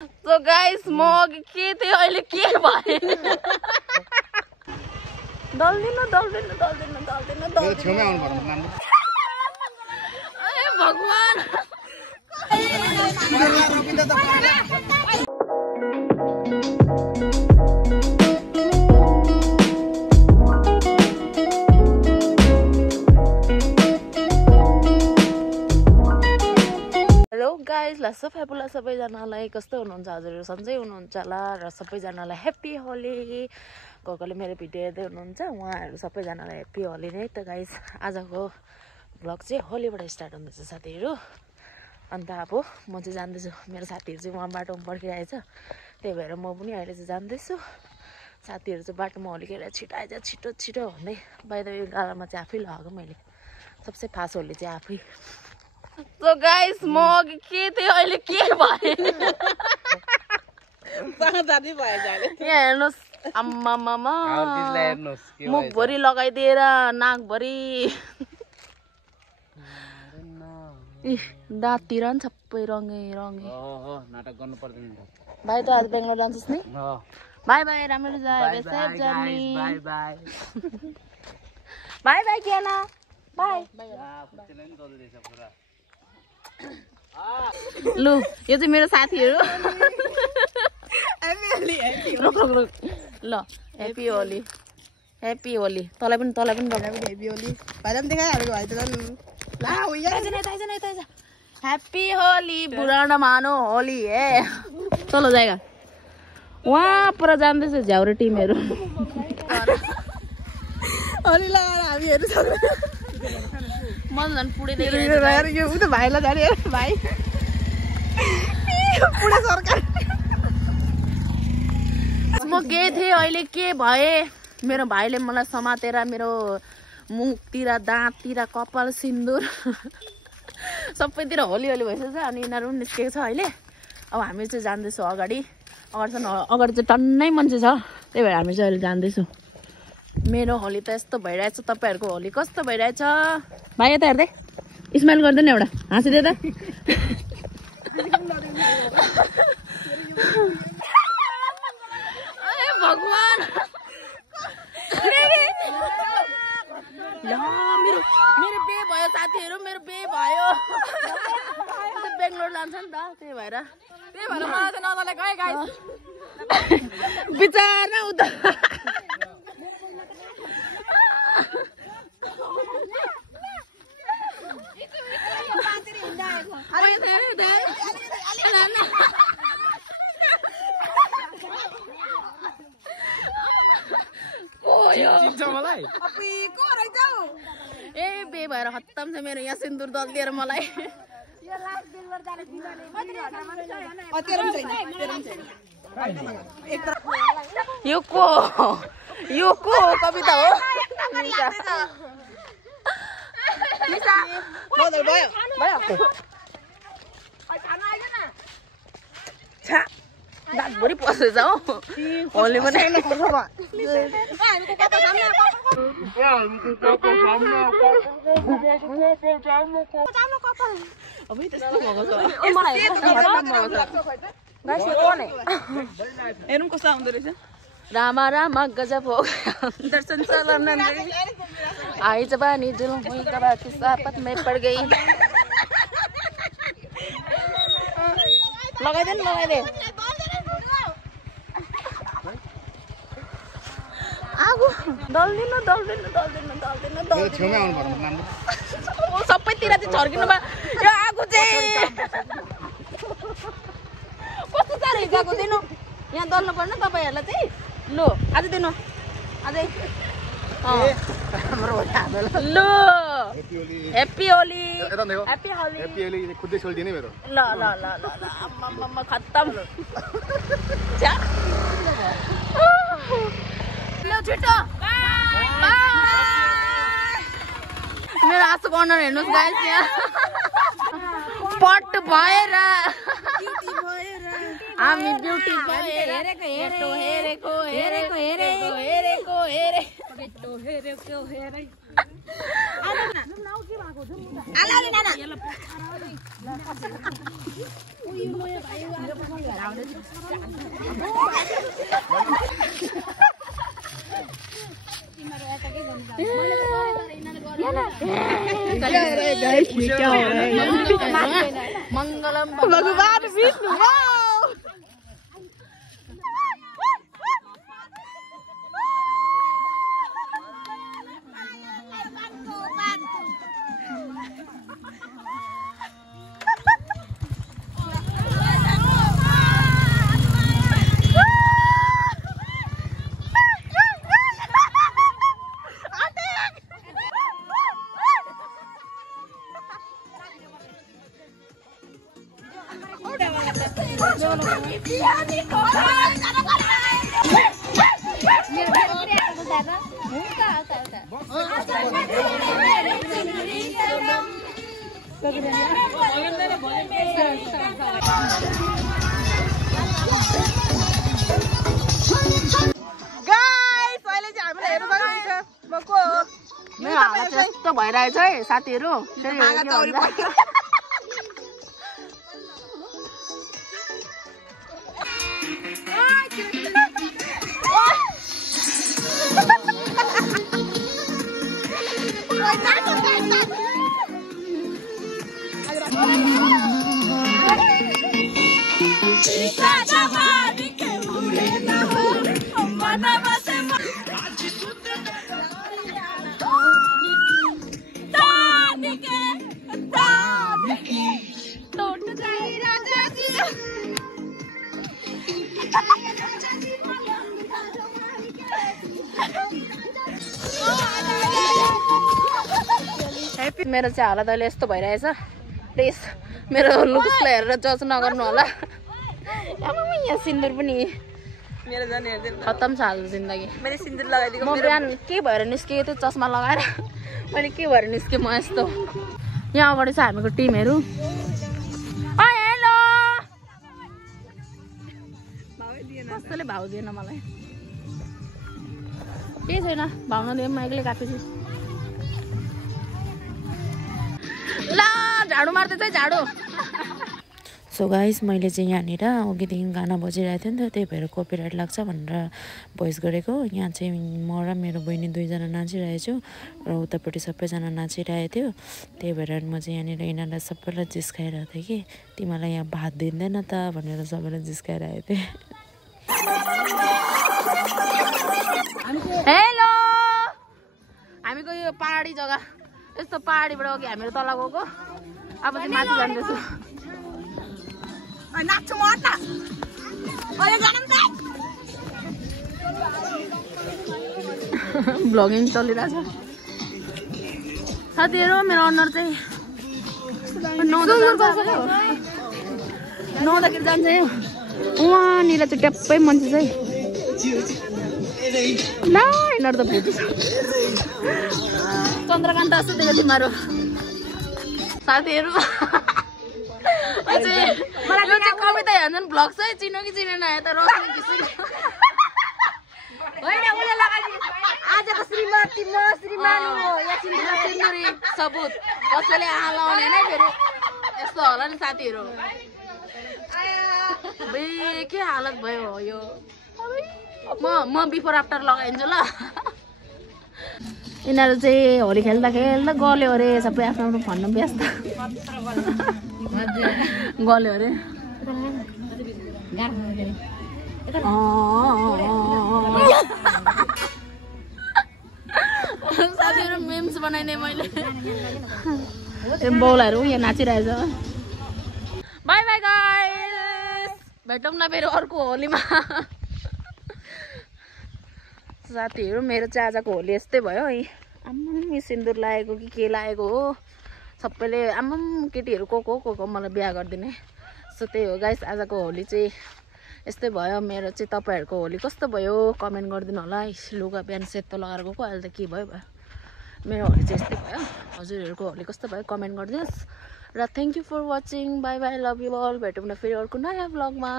So guys, म अघि के थिएँ अहिले के भए दल्दिन भगवान गाइस ला सफाइपुला सबैजनालाई कस्तो हुनुहुन्छ हजुरहरु सन्चै हुनुहुन्छ होला र सबैजनालाई ह्यापी होली कोकोले मेरो भिडियो हेर्दै हुनुहुन्छ उहाँहरु सबैजनालाई ह्यापी होली नै त गाइस आजको भ्लग चाहिँ होलीबाट स्टार्ट हुँदैछ साथीहरु अन्त अब म चाहिँ जान्दैछु मेरो साथीहरु चाहिँ उहाँ बाटोमा पर्खिरहेछ त्यही भएर म पनि अहिले चाहिँ जान्दैछु साथीहरु चाहिँ बाटोमा होली खेलेर छिटो आइज छिटो छिटो भन्दै बाइ द वे गालामा चाहिँ आफै लगाएको मैले सबसे फास्ट होली चाहिँ आफै So guys, म अघि के थिएँ अहिले के भए यहाँ हेर्नुहोस् आम्मा मामा मुखभरि लगाइदिएर नाकभरि दाँततिर नि सबै रङ्गे रङ्गे नाटक गर्नु पर्दैन भाइ त आज बेङ्गलोर जान्छस् नि बाई बाई राम्रो जाए safe journey by by Kiana by लु यो चाहिँ मेरो साथीहरु ल ह्यापी होली ह्यापी होली तँलाई पनि ह्यापी होली भाइलाई पनि देखाइहालेको भाइ त ह्यापी होली बुरा नमानो होली है चलो जाएगा वहाँ पर जान्दैछ झ्याउरे टिमहरु होली लगाएर हामीहरु मन झन् पुडे यो उ त भाइलाई जाने भाइ पुडे सरकार म गए थिएँ अहिले के भए मेरो भाइले मलाई समातेर मेरो मुखतिर दाँततिर कपाल सिन्दुर सबैतिर होली होली भइसक्छ अनि यिनीहरू पनि निस्केको छ अहिले अब हामी चाहिँ जान्दैछौँ अगाडि चाहिँ टन्नै मान्छे छ त्यही भएर हामी चाहिँ अहिले जान्दैछौँ मेरो होली त यस्तो भइरहेछ तपाईहरुको होली कस्तो भइरहेछ भाइ यता हेर्दै स्माइल गर्दैन एउटा हाँसिदे त भगवान मेरो बे भयो साथीहरु मेरो बे भयो बेङ्गलोर जान्छ नि त त्यही भएर मलाई चाहिँ नजलेको है गाइस बिचारा उता ए बे भएर खत्तम छ मेरो यहाँ सिन्दुर दल्दिएर मलाई यो को कविता हो दाँतभरि पसेछ हौ होली पनि हेरौँ कस्तो आउँदो रहेछ रामा रामा गजब हो दर्शन चलन आई जवानी दिल हुई कबा किस्मत में पड़ गई लगाइदे आगो दल्दिन सबैतिर चाहिँ छर्किनु भयो यो आगो चाहिँ कस्तो साह्रो हिँडेको दिनु यहाँ दल्नु पर्ने तपाईहरुलाई चाहिँ लो आज दिनु अझै लो ह्यापी होली खुदै सोल्दिने मेरो ल अम्मा खत्तम छिटो मेरो आँसु कर्नर हेर्नुहोस् गाइस यहाँ पट भएर हामी ब्युटी हेरेको मंगलम भगवान विष्णु यस्तो भइरहेछ है साथीहरू मेरो चाहिँ हालत अहिले यस्तो भइरहेछ प्लिज मेरो लुक्सलाई हेरेर जज नगर्नु होला यहाँ सिन्दुर पनि मेरो जान हेर्दैन खत्तम छ हाल जिन्दगी मैले सिन्दुर लगाइदिएको म बिहान के भएर निस्केँ त्यो चस्मा लगाएर मैले के भएर निस्केँ म यस्तो यहाँ अगाडि छ हामीको टिमहरू हेलो कस्तोले भाउ दिएन मलाई केही छैन भाउन दिएँ म एक्लै गएको छु ल झाडु मार्दैछ झाडु सो गाइस मैले चाहिँ यहाँनिर अघिदेखि गाना बजिरहेको थियो नि त त्यही भएर कपिराइट लाग्छ भनेर भोइस गरेको यहाँ चाहिँ म र मेरो बहिनी दुईजना नाचिरहेछु र उतापट्टि सबैजना नाचिरहेको थियो त्यही भएर म चाहिँ यहाँनिर यिनीहरूलाई सबैलाई जिस्काइरहेको थिएँ कि तिमीलाई यहाँ भात दिँदैन त भनेर सबैलाई जिस्काइरहेको थिएँ हेलो हामीको यो पहाडी जग्गा यस्तो पहाडीबाट अघि हामीहरू तल गएको अब चाहिँ माथि जाँदैछु भ्लगिङ चलिरहेछ साथीहरू मेरो अनुहार चाहिँ नुहाउँदाखेरि जान्छ यो उहाँनिर चाहिँ ट्याप्पै मान्छे चाहिँ ल यिनीहरू त भेट्छ चन्द्रकान्त जस्तो देख्यो तिमीहरू साथीहरू कविता हेर्छन् भ्लग चाहिँ चिनो कि चिनेन यता रसले घिसिङ होइन उसले लगाइदिनु आजको श्रीमती म श्रीमान हो या सिन्दुरी सबुत कसैले आहा लाउने नै फेरि यस्तो होला नि साथीहरू के हालत भयो यो म बिफोर आफ्टर लगाइदिन्छु ल यिनीहरू चाहिँ होली खेल्दा खेल्दा गल्यो अरे सबै आफ्नो आफ्नो फोनमा व्यस्त गल्यो अरे साथीहरू मेम्स बनाइदिएँ मैले बौलाहरू यहाँ नाचिरहेछ बाई बाई गाइस भेटौँ न फेरि अर्को होलीमा साथीहरू मेरो चाहिँ आजको होली यस्तै भयो है आम्म सिन्दुर लागेको कि के लागेको हो सबैले आम्म केटीहरू को मलाई बिहा गरिदिने सो त्यही हो गाइस आजको होली चाहिँ यस्तै भयो मेरो चाहिँ तपाईँहरूको होली कस्तो भयो कमेन्ट गरिदिनु होला लुगा बिहान सेतो लगाएर गएको अहिले त के भयो मेरो होली चाहिँ यस्तै भयो हजुरहरूको होली कस्तो भयो कमेन्ट गरिदिनुहोस् र thank you for watching bye bye love you all भेटौँ न फेरि अर्को नयाँ भ्लगमा